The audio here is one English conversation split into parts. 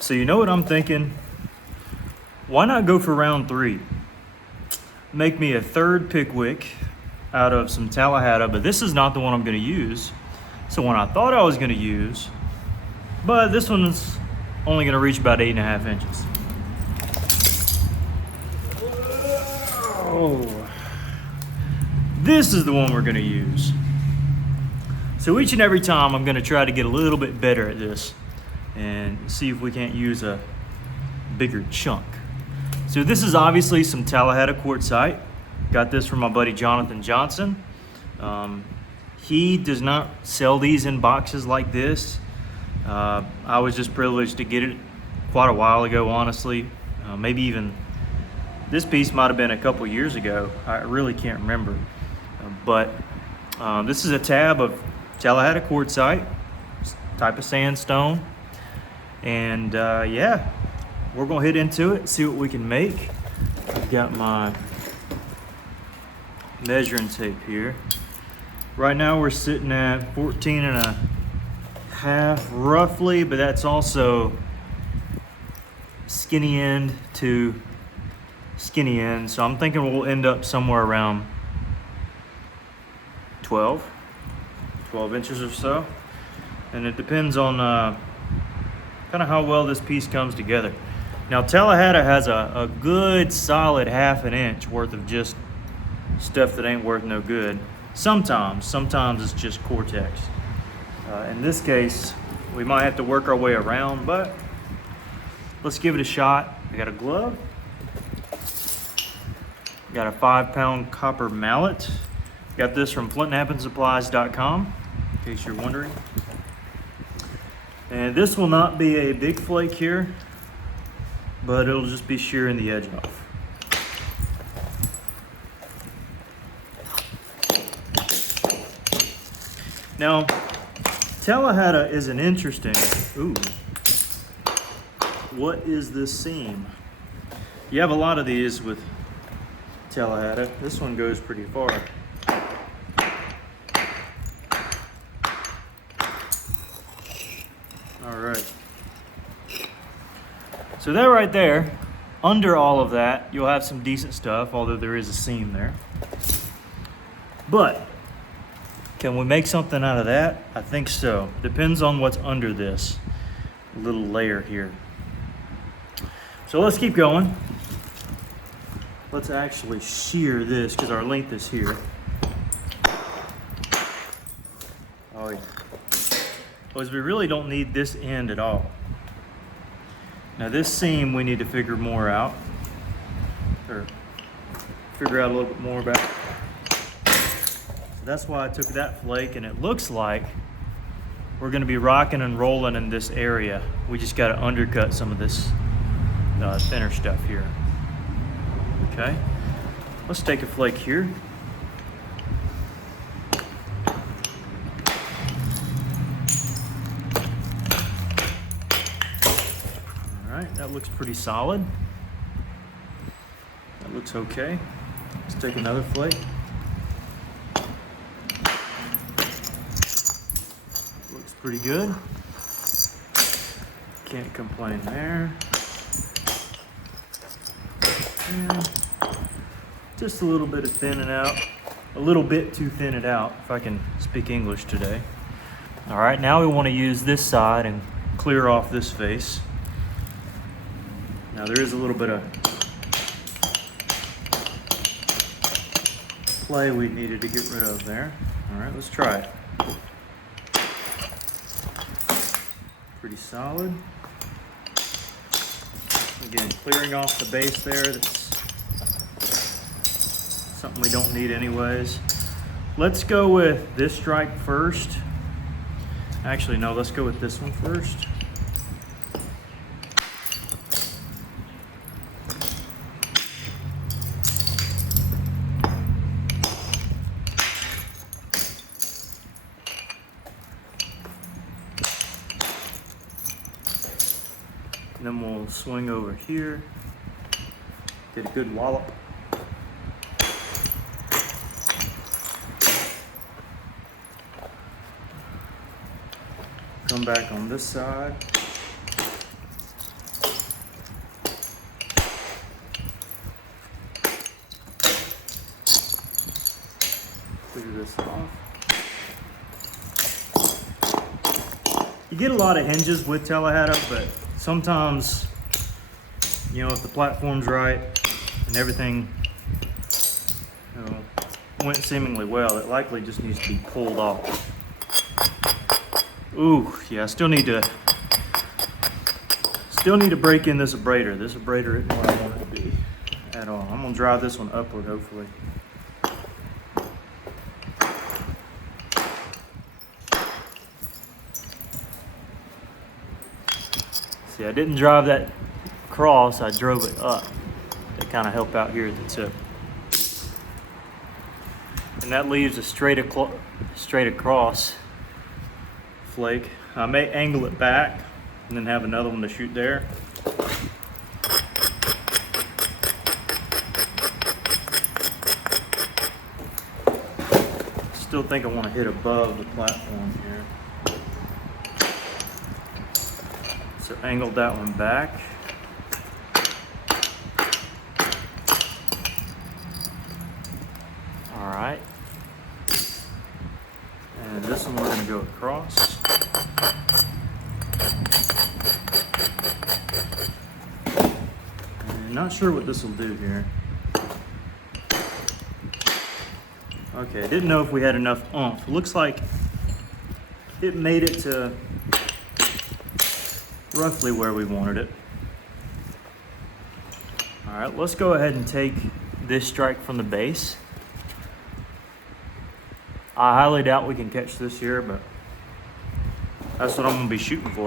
So you know what I'm thinking? Why not go for round 3? Make me a third Pickwick out of some Tallahatta, but this is not the one I'm gonna use. So one I thought I was gonna use, but this one's only gonna reach about 8.5 inches. Oh, this is the one we're gonna use. So each and every time I'm gonna try to get a little bit better at this and see if we can't use a bigger chunk. So this is obviously some Tallahatta quartzite. Got this from my buddy Jonathan Johnson. He does not sell these in boxes like this. I was just privileged to get it quite a while ago, honestly. Maybe even this piece might have been a couple years ago. I really can't remember. But this is a tab of Tallahatta quartzite, type of sandstone. And yeah, we're gonna hit into it, see what we can make. I've got my measuring tape here. Right now we're sitting at 14.5 roughly, but that's also skinny end to skinny end. So I'm thinking we'll end up somewhere around 12 inches or so. And it depends on kind of how well this piece comes together. Now Tallahatta has a good solid 1/2 inch worth of just stuff that ain't worth no good. Sometimes it's just Cortex. In this case, we might have to work our way around, but let's give it a shot. I got a glove. Got a 5-pound copper mallet. Got this from Flintknappingsupplies.com, in case you're wondering. And this will not be a big flake here, but it'll just be shearing the edge off. Now, Tallahatta is an interesting, what is this seam? You have a lot of these with Tallahatta. This one goes pretty far. All right. So that right there, under all of that, you'll have some decent stuff, although there is a seam there. But can we make something out of that? I think so. Depends on what's under this little layer here. So let's keep going. Let's actually shear this because our length is here. Oh yeah. Because we really don't need this end at all. Now this seam we need to figure more out, or figure out a little bit more about. So that's why I took that flake, and it looks like we're gonna be rocking and rolling in this area. We just gotta undercut some of this thinner stuff here. Okay, let's take a flake here. That looks pretty solid. That looks okay. Let's take another flake. Looks pretty good. Can't complain there. And just a little bit of thinning out. A little bit to thin it out, if I can speak English today. All right, now we want to use this side and clear off this face. Now there is a little bit of play we needed to get rid of there. All right, let's try it. Pretty solid. Again, clearing off the base there. That's something we don't need anyways. Let's go with this stripe first. Actually, no, let's go with this one first. And then we'll swing over here, get a good wallop. Come back on this side. get a lot of hinges with Tallahatta, but sometimes, you know, if the platform's right and everything, you know, went seemingly well, it likely just needs to be pulled off. Ooh, yeah, I still need to break in this abrader. This abrader isn't what I want it to be at all. I'm gonna drive this one upward, hopefully. See, I didn't drive that across, I drove it up to kind of help out here at the tip. And that leaves a straight across flake. I may angle it back and then have another one to shoot there. Still think I want to hit above the platform here. So angled that one back. All right. And this one we're going to go across. And not sure what this will do here. Okay, didn't know if we had enough oomph. Looks like it made it to roughly where we wanted it. All right, let's go ahead and take this strike from the base. I highly doubt we can catch this here, but that's what I'm gonna be shooting for.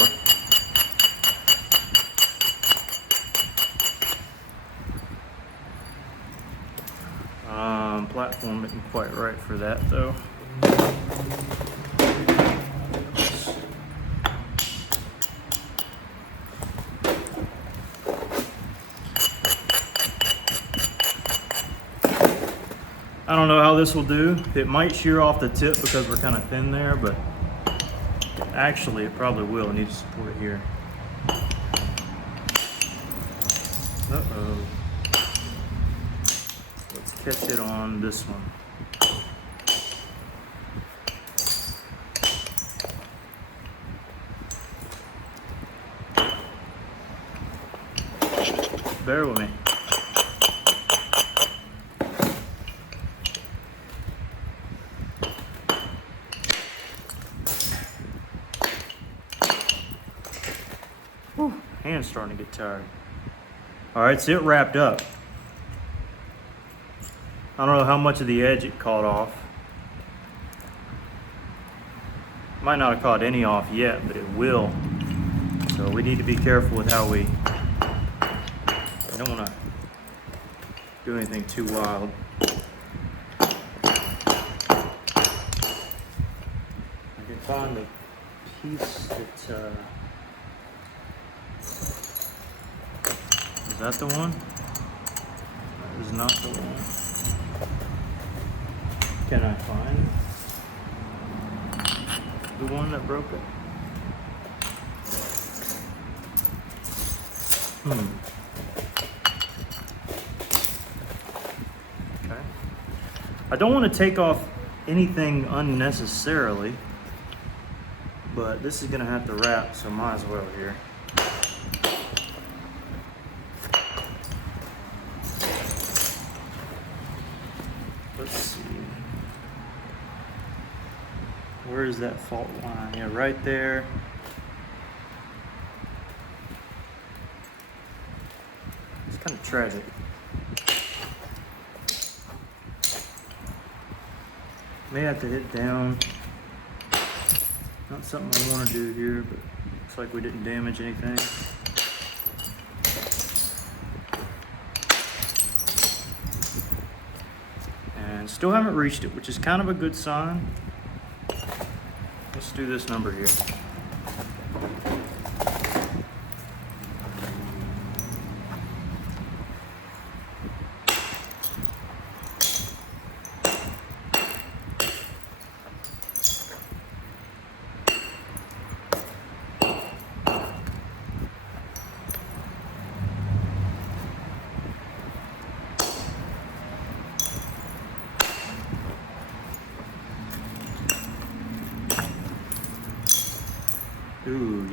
Platform isn't quite right for that though. I don't know how this will do. It might shear off the tip because we're kind of thin there, but actually it probably will. I need to support it here. Uh-oh. Let's catch it on this one. Bear with me. Whew, hand's starting to get tired. All right, so it wrapped up. I don't know how much of the edge it caught off. Might not have caught any off yet, but it will. So we need to be careful with how we don't want to do anything too wild. I can find the piece that, is that the one? That is not the one. Can I find the one that broke it? Okay. I don't want to take off anything unnecessarily, but this is going to have to wrap, so might as well here. Let's see. Where is that fault line? Yeah, right there. It's kind of tragic. May have to hit down. Not something I want to do here, but looks like we didn't damage anything. And still haven't reached it, which is kind of a good sign. Let's do this number here.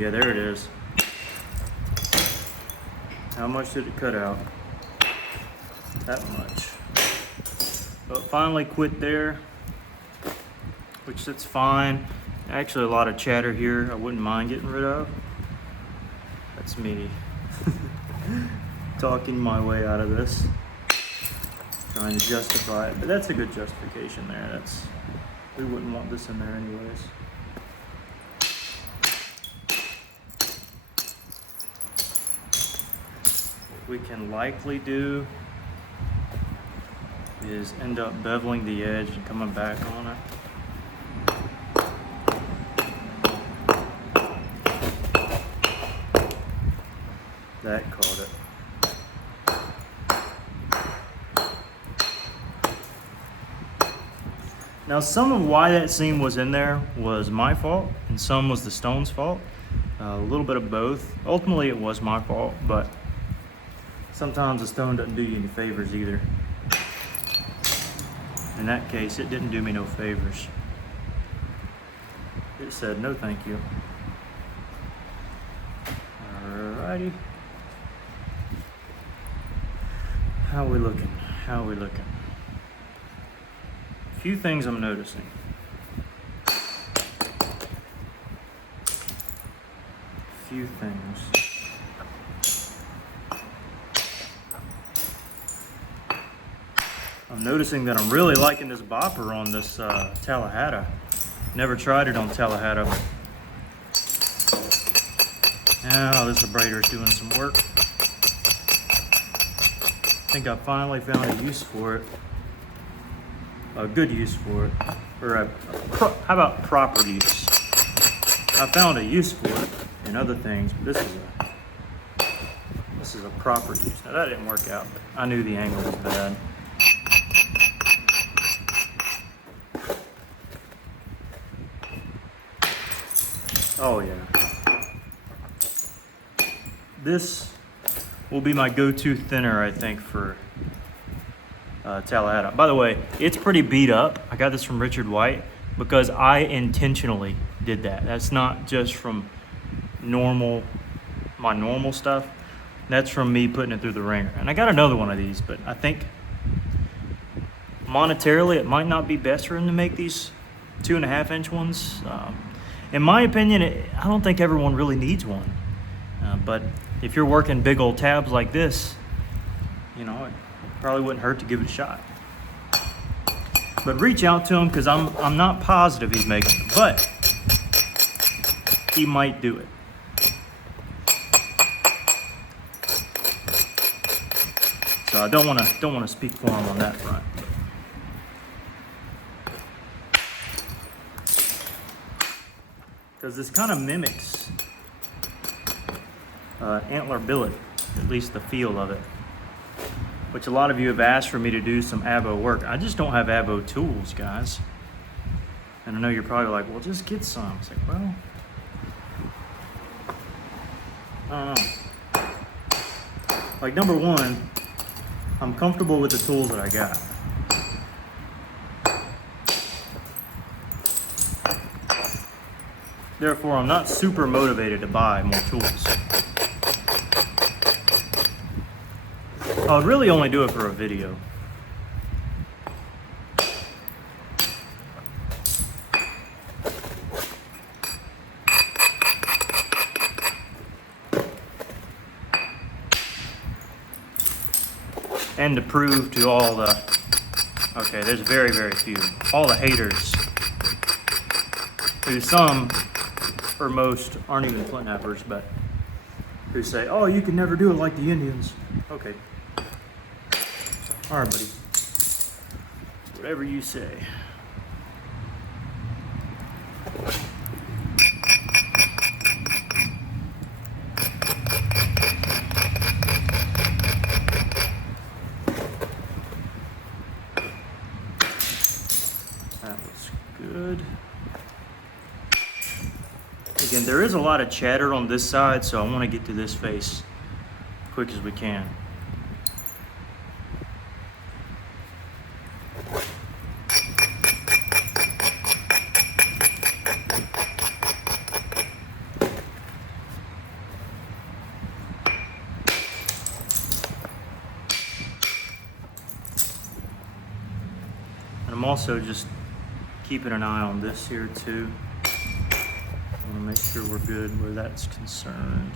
Yeah, there it is. How much did it cut out? That much. But finally quit there, which that's fine. Actually, a lot of chatter here I wouldn't mind getting rid of. That's me talking my way out of this, trying to justify it, but that's a good justification there. We wouldn't want this in there anyways. What we can likely do is end up beveling the edge and coming back on it. That caught it. Now, some of why that seam was in there was my fault, and some was the stone's fault. A little bit of both. Ultimately, it was my fault, but sometimes the stone doesn't do you any favors either. In that case, it didn't do me no favors. It said, no thank you. Alrighty. How we looking? How we looking? A few things I'm noticing. Few things. I'm noticing that I'm really liking this bopper on this Tallahatta. Never tried it on Tallahatta, but now this abrader is doing some work. I think I finally found a use for it. A good use for it. Or how about proper use? I found a use for it in other things, but this is a proper use. Now that didn't work out, but I knew the angle was bad. Oh yeah. This will be my go-to thinner, I think, for Tallahatta. By the way, it's pretty beat up. I got this from Richard White because I intentionally did that. That's not just from my normal stuff. That's from me putting it through the ringer. And I got another one of these, but I think monetarily it might not be best for him to make these 2.5-inch ones. In my opinion, I don't think everyone really needs one. But if you're working big old tabs like this, you know, it probably wouldn't hurt to give it a shot. But reach out to him because I'm not positive he's making it, but he might do it. So I don't want to speak for him on that front. Because this kind of mimics antler billet, at least the feel of it, which a lot of you have asked for me to do some abo work. I just don't have abo tools, guys. And I know you're probably like, well, just get some. It's like, well, I don't know. Like, number one, I'm comfortable with the tools that I got. Therefore, I'm not super motivated to buy more tools. I would really only do it for a video. And to prove to all the, okay, there's very, very few, all the haters, who some or most aren't even Flintknappers, but who say, oh, you can never do it like the Indians. Okay. All right, buddy. Whatever you say. That was good. Again, there is a lot of chatter on this side, so I want to get to this face as quick as we can. I'm also just keeping an eye on this here too. I want to make sure we're good where that's concerned.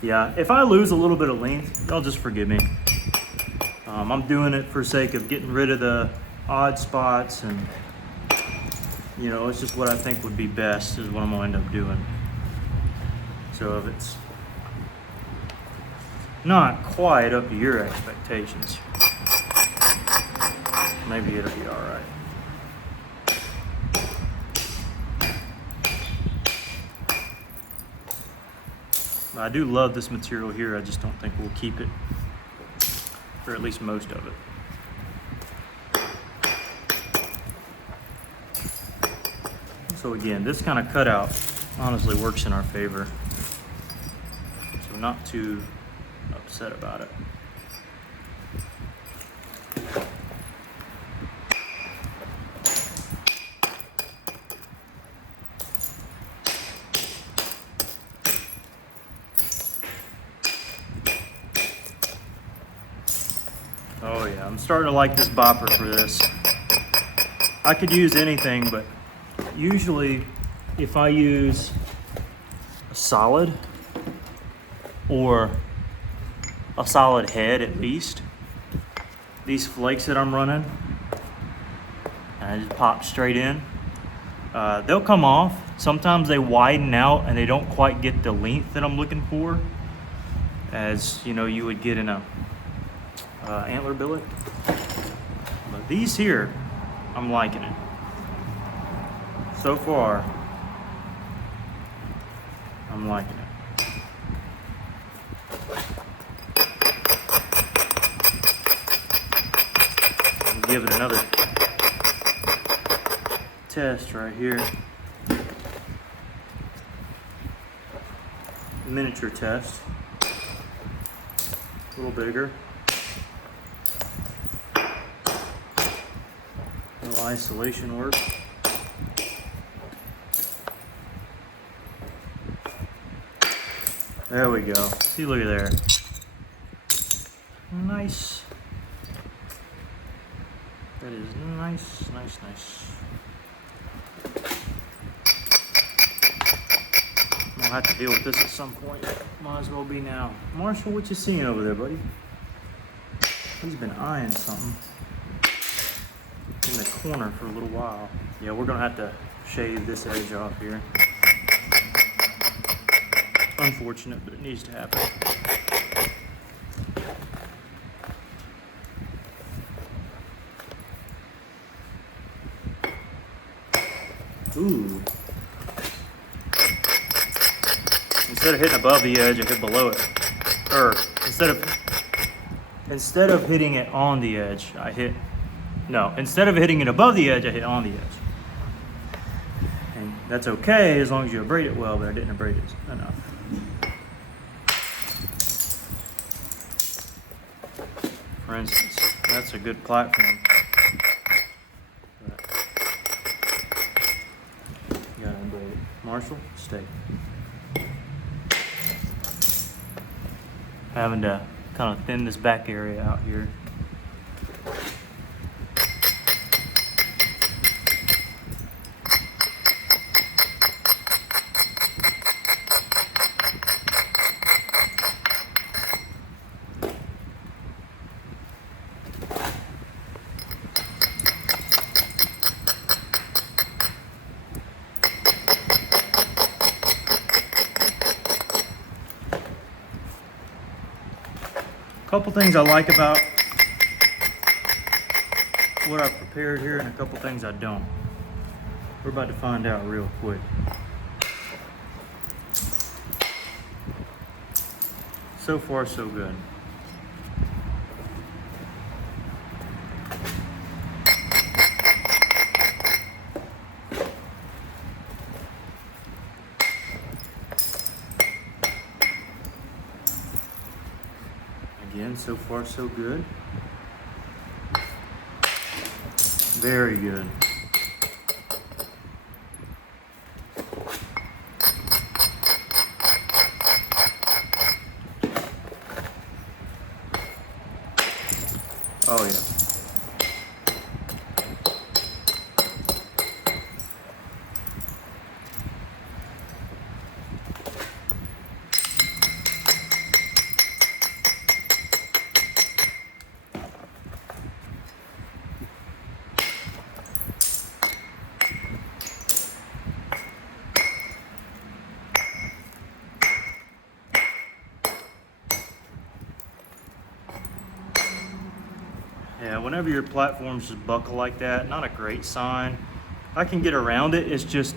Yeah, if I lose a little bit of length, y'all just forgive me. I'm doing it for sake of getting rid of the odd spots, and you know, it's just what I think would be best is what I'm gonna end up doing. So if it's not quite up to your expectations, maybe it'll be all right. I do love this material here. I just don't think we'll keep it, or at least most of it. So again, this kind of cutout honestly works in our favor. So not too upset about it. Oh yeah, I'm starting to like this bopper for this. I could use anything, but usually if I use a solid or a solid head at least, these flakes that I'm running, and I just pop straight in, they'll come off. Sometimes they widen out and they don't quite get the length that I'm looking for, as you know you would get in a antler billet. But these here, I'm liking it. So far, I'm liking it. I'll give it another test right here. Miniature test. A little bigger. A little isolation work. There we go. See, look at there. Nice. That is nice, nice, nice. I'll have to deal with this at some point. Might as well be now. Marshall, what you seeing over there, buddy? He's been eyeing something in the corner for a little while. Yeah, we're gonna have to shave this edge off here. Unfortunate, but it needs to happen. Ooh. Instead of hitting above the edge, I hit below it. Or instead of hitting it on the edge, instead of hitting it above the edge, I hit on the edge. And that's okay as long as you abrade it well, but I didn't abrade it enough. For instance, that's a good platform. You gotta abrade it. Marshall, stay. Having to kind of thin this back area out here. Couple things I like about what I've prepared here, and a couple things I don't. We're about to find out real quick. So far, so good. Again, so far so good. Very good. Oh yeah. Yeah, whenever your platforms just buckle like that, not a great sign. I can get around it. It's just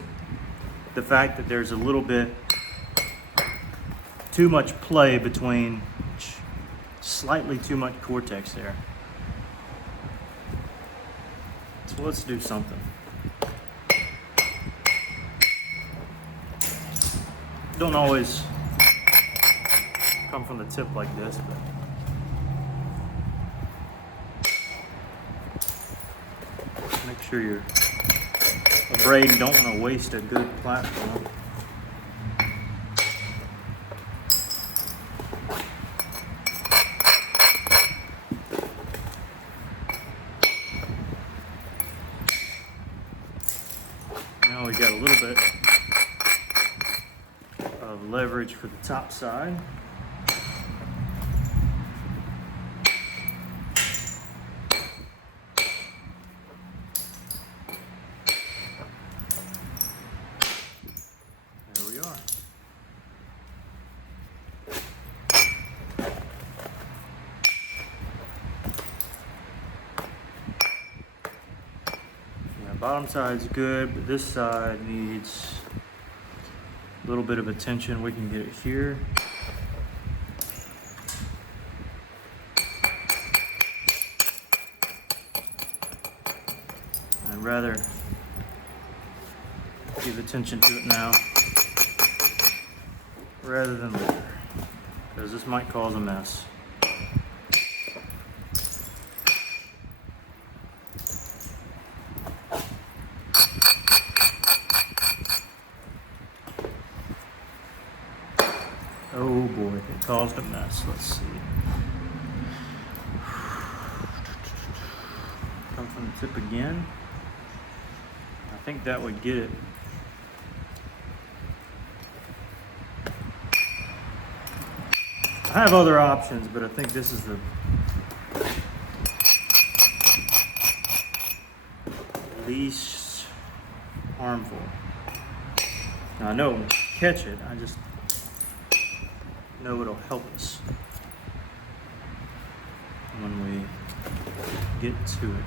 the fact that there's a little bit too much play between, slightly too much cortex there. So let's do something. Don't always come from the tip like this, but make sure you're abrading. Don't want to waste a good platform. Now we got a little bit of leverage for the top side. There we are. Yeah, bottom side's good, but this side needs a little bit of attention. We can get it here. I'd rather give attention to it now rather than later, because this might cause a mess. Oh boy, it caused a mess. Let's see. Come from the tip again. I think that would get it. I have other options, but I think this is the least harmful. Now I know it will catch it, I just know it'll help us when we get to it.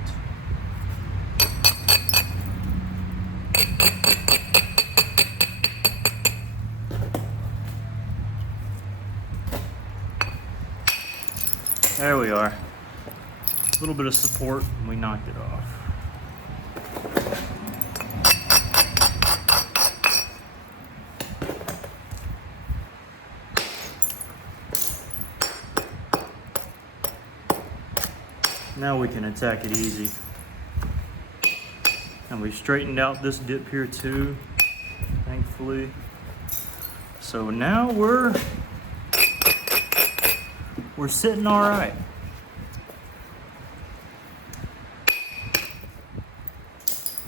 There we are. A little bit of support and we knocked it off. Now we can attack it easy. And we straightened out this dip here too, thankfully. So now we're sitting all right.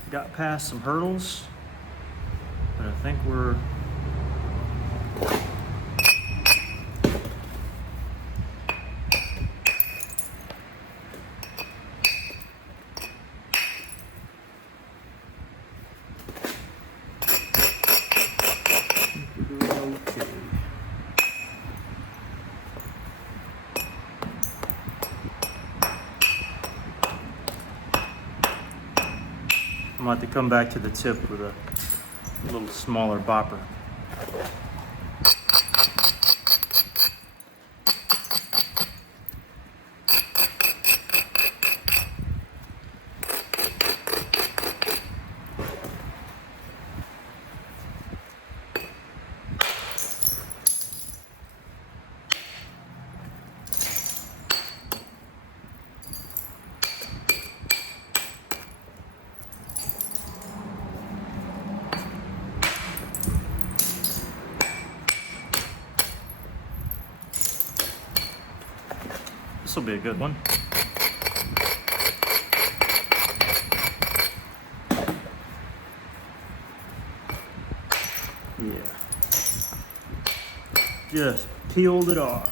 Got past some hurdles, but I think we're doing okay. I'm going to have to come back to the tip with a little smaller bopper. This will be a good one. Yeah. Just peeled it off.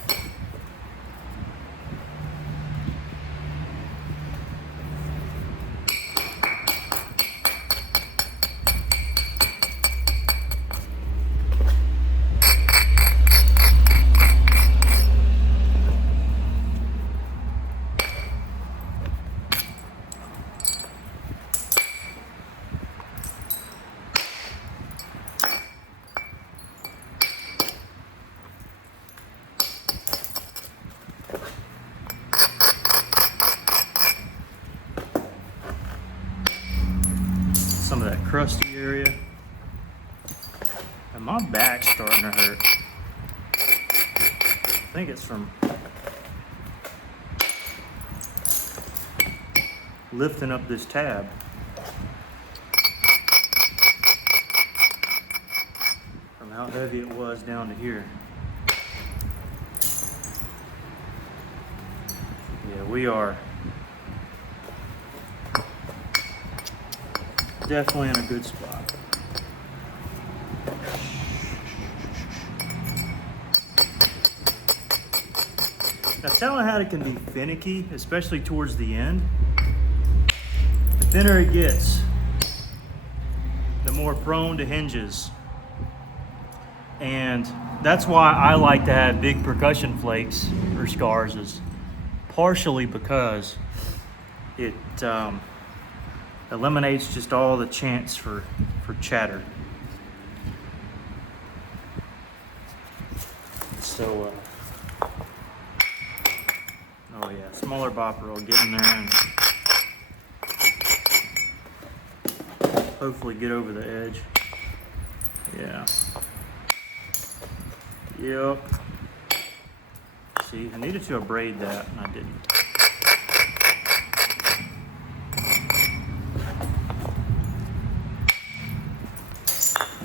Some of that crusty area. And my back's starting to hurt. I think it's from lifting up this tab. From how heavy it was down to here. Yeah, we are definitely in a good spot. Now Tallahatta can be finicky, especially towards the end. The thinner it gets, the more prone to hinges. And that's why I like to have big percussion flakes or scars, is partially because it eliminates just all the chance for chatter. So, oh yeah, smaller bopper will get in there and hopefully get over the edge. Yeah. Yep. See, I needed to abrade that and I didn't.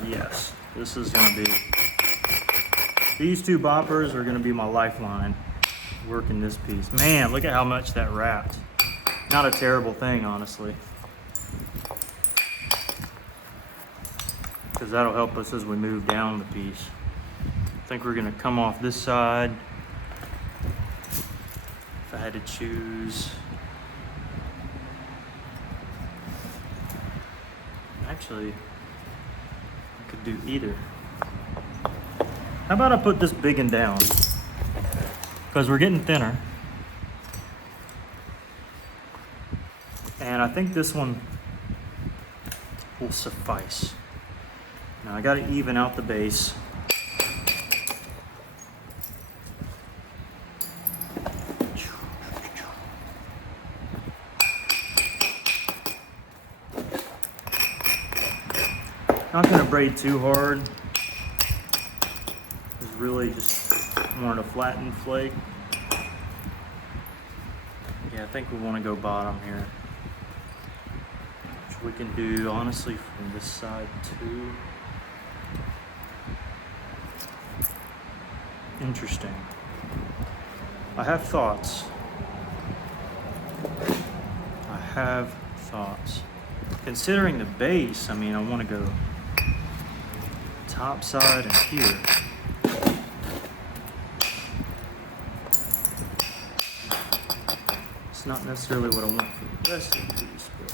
Yes, this is gonna be, these two boppers are gonna be my lifeline working this piece. Man, look at how much that wrapped. Not a terrible thing, honestly. Because that'll help us as we move down the piece. I think we're gonna come off this side. If I had to choose. Actually, I could do either. How about I put this big one down? Because we're getting thinner. And I think this one will suffice. Now I gotta even out the base. Not gonna braid too hard. It's really just more to flatten flake. Yeah, I think we want to go bottom here. Which we can do honestly from this side too. Interesting. I have thoughts. Considering the base, I mean, I want to go top side and here. It's not necessarily what I want for the rest of the piece, but.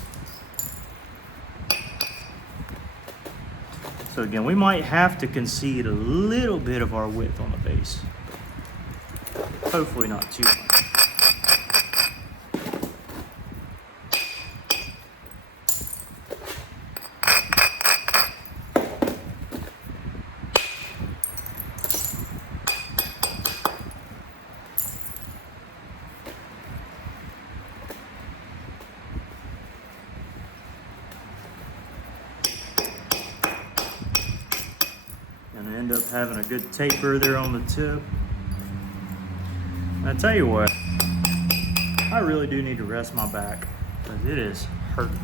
So again, we might have to concede a little bit of our width on the base. Hopefully not too much. Gonna end up having a good taper there on the tip. And I tell you what, I really do need to rest my back because it is hurting.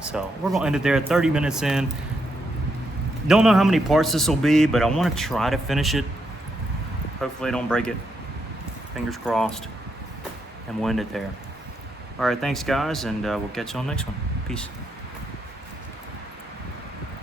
So we're gonna end it there, 30 minutes in. Don't know how many parts this will be, but I want to try to finish it. Hopefully I don't break it. Fingers crossed. and we'll end it there. All right, thanks guys, and we'll catch you on the next one. Peace.